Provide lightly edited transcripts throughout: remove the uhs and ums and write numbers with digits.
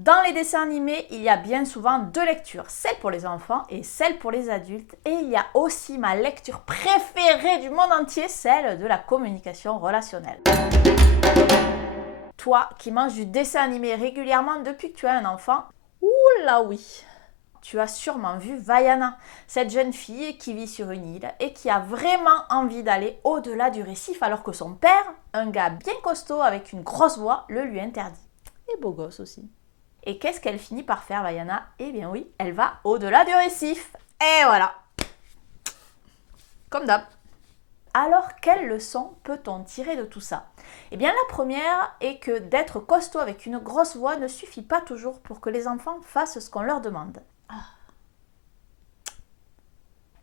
Dans les dessins animés, il y a bien souvent deux lectures, celle pour les enfants et celle pour les adultes. Et il y a aussi ma lecture préférée du monde entier, celle de la communication relationnelle. Toi qui manges du dessin animé régulièrement depuis que tu as un enfant, oula oui, tu as sûrement vu Vaiana, cette jeune fille qui vit sur une île et qui a vraiment envie d'aller au-delà du récif alors que son père, un gars bien costaud avec une grosse voix, le lui interdit. Et beau gosse aussi. Et qu'est-ce qu'elle finit par faire, Vaiana? Eh bien oui, elle va au-delà du récif. Et voilà. Comme d'hab. Alors, quelle leçon peut-on tirer de tout ça? Eh bien, la première est que d'être costaud avec une grosse voix ne suffit pas toujours pour que les enfants fassent ce qu'on leur demande.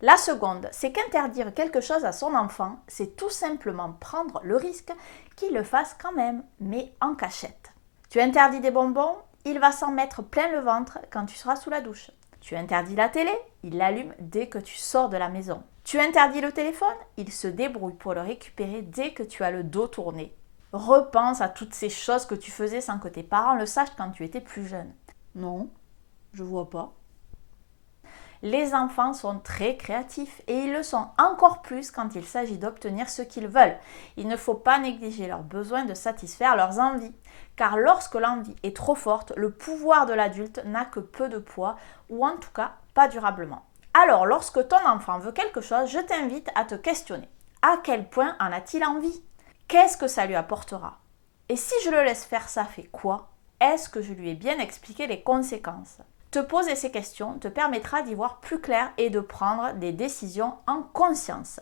La seconde, c'est qu'interdire quelque chose à son enfant, c'est tout simplement prendre le risque qu'il le fasse quand même, mais en cachette. Tu interdis des bonbons, il va s'en mettre plein le ventre quand tu seras sous la douche. Tu interdis la télé, il l'allume dès que tu sors de la maison. Tu interdis le téléphone, il se débrouille pour le récupérer dès que tu as le dos tourné. Repense à toutes ces choses que tu faisais sans que tes parents le sachent quand tu étais plus jeune. Non, je vois pas. Les enfants sont très créatifs et ils le sont encore plus quand il s'agit d'obtenir ce qu'ils veulent. Il ne faut pas négliger leur besoin de satisfaire leurs envies. Car lorsque l'envie est trop forte, le pouvoir de l'adulte n'a que peu de poids, ou en tout cas pas durablement. Alors, lorsque ton enfant veut quelque chose, je t'invite à te questionner. À quel point en a-t-il envie? Qu'est-ce que ça lui apportera? Et si je le laisse faire, ça fait quoi? Est-ce que je lui ai bien expliqué les conséquences? Te poser ces questions te permettra d'y voir plus clair et de prendre des décisions en conscience.